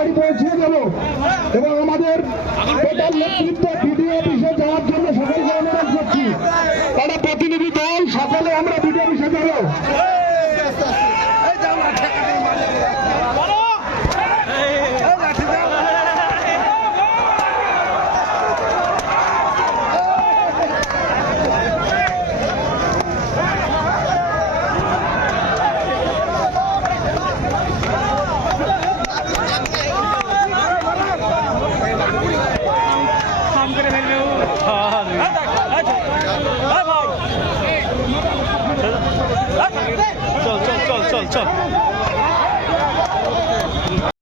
বাড়ি পৌঁছে দেব এবং আমাদের প্রধান নেতৃত্ব বিডিও অফিসে যাওয়ার জন্য সকলকে অনুরোধ করছি। তারা প্রতিনিধি দল সকলে আমরা বিডিও অফিসে যাবো। চল চল চল চল চল